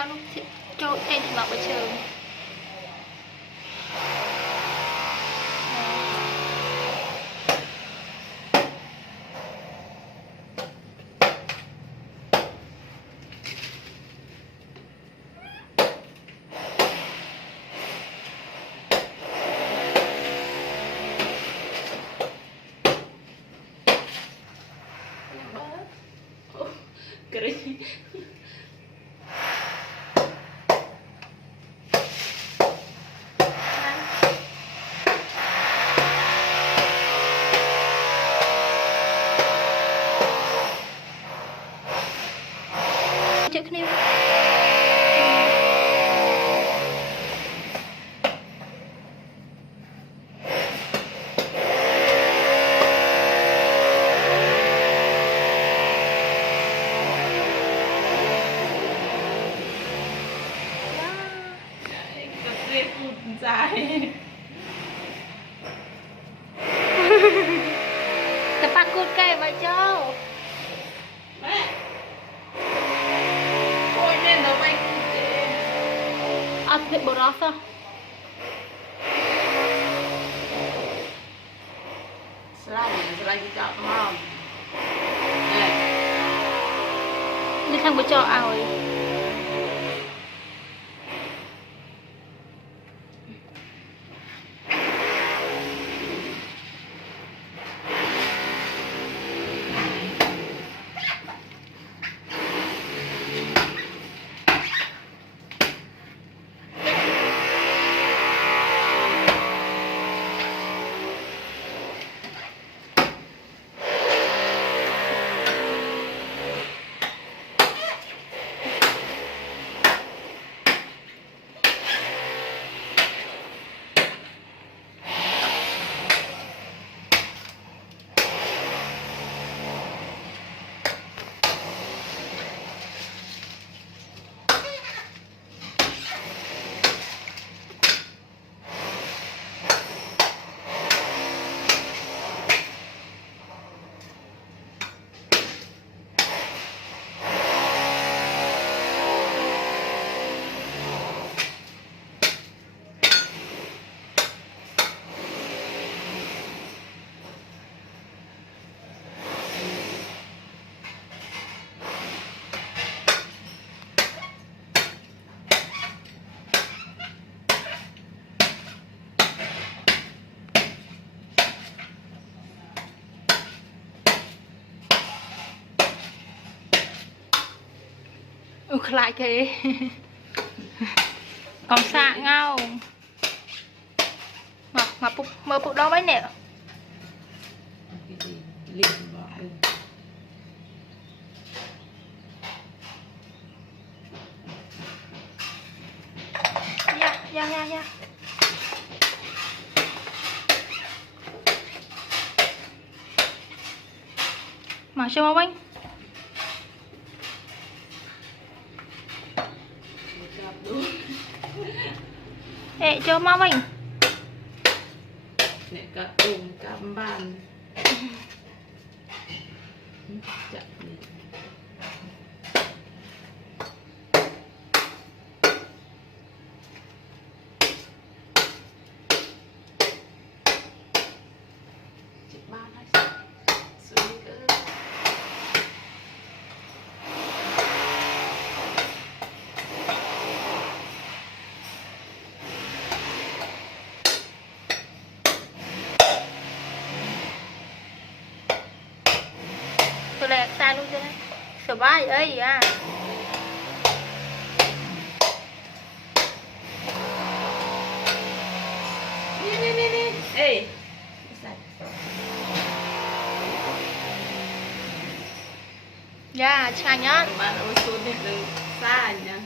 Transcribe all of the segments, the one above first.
sao lúc cho tên thì mặc ở trường kering trước khi dài tập bạc cột cây mà châu mẹ ôi nên nó bay kìa ăn thịt bò đó sao slide chọn không nè đi thằng bò cho ao ấy lại thế còn xạ ngao mà phụ đó mấy nè cái gì liền bỏ dạ mà sao mà bánh ê cho má bánh nè cả ôm cả bàn chặt đi tôi lại xa luôn cho đấy sợ bái ấy à nè ê dạ chả nhá bạn ơi xuống đi từ xa nha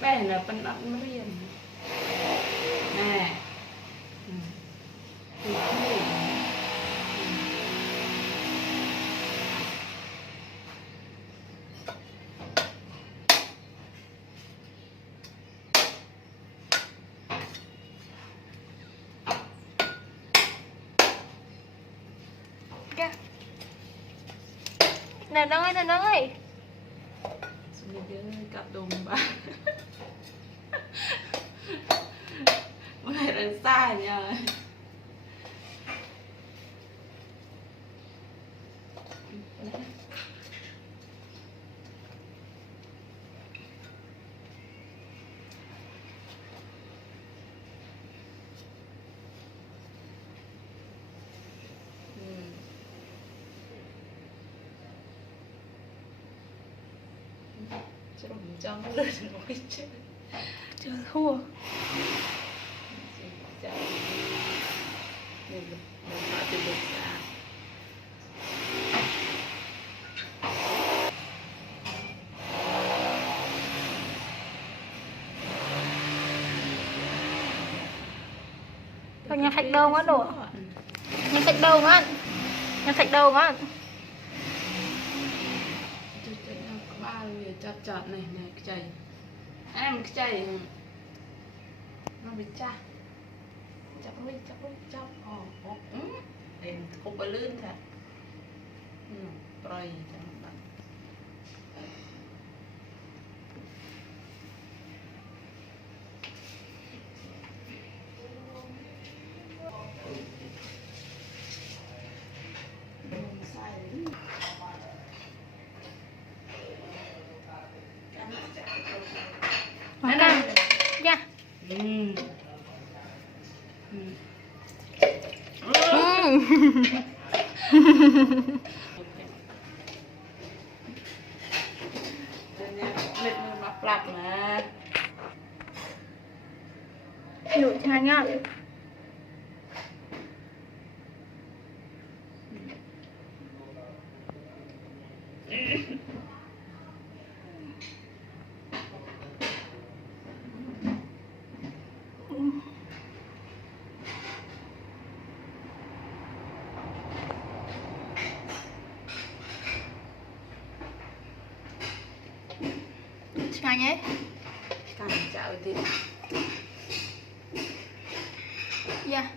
bè là phân đất nó riêng nè Kìa. Nè nâng ơi. Xong rồi cái cặp đồ bà. Bữa này là xa nhờ. Chứ không trong nó lên nói chứ. Chưa thua. Còn nhà sạch đâu á đồ. Nhà sạch đâu á. Nhà sạch đâu á. Ba người chọt này cái chày. Em cái chày nó bị cha. Chọc. Em không có lươn thật. Rồi chẳng bạn. Món cam. Dạ. Lên mặt lặt mà. Nụ chai nhá. Chai nhé. Càng chạo thì Dạ.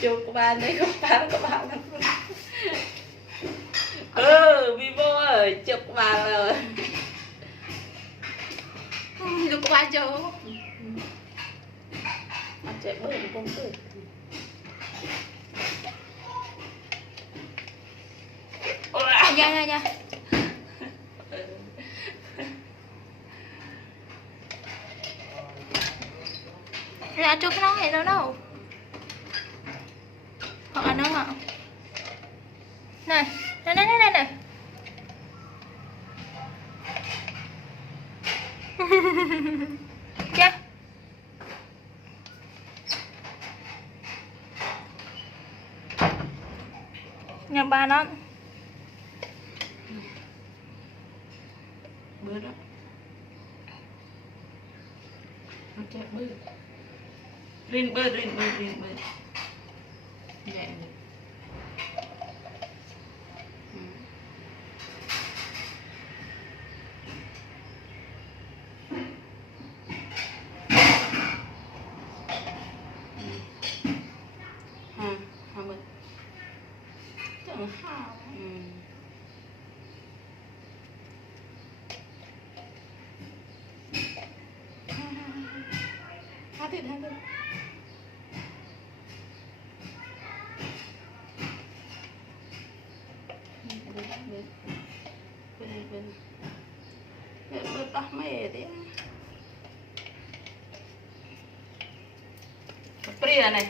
chụp của bạn đấy không bán các bạn Vivo ơi chụp của bạn rồi Lúc qua chỗ. chạy bơi thì không được Dạ. Ra chụp nó này đâu. Hoặc là nó ngọ. Này. Dạ. Nhà bà nó. bơi đó nó chạy bơi riêng bơi nhẹ này. Hãy subscribe cho kênh Ghiền Mì Gõ để không bỏ lỡ Pria này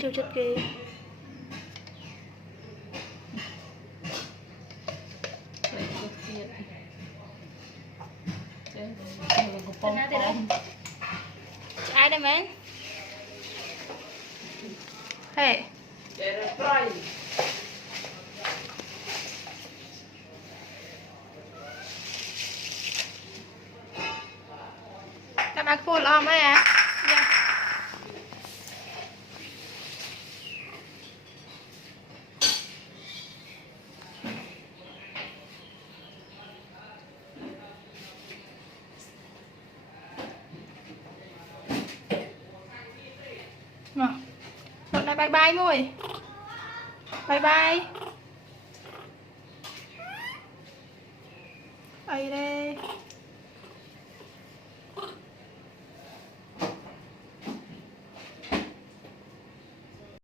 chiều chất kì Đây có tiện Đây là có bông bông ai đây men hey Để rồi fry các bạn phun lom ấy à dạ mà một này bye bye mùi bye bye ấy đây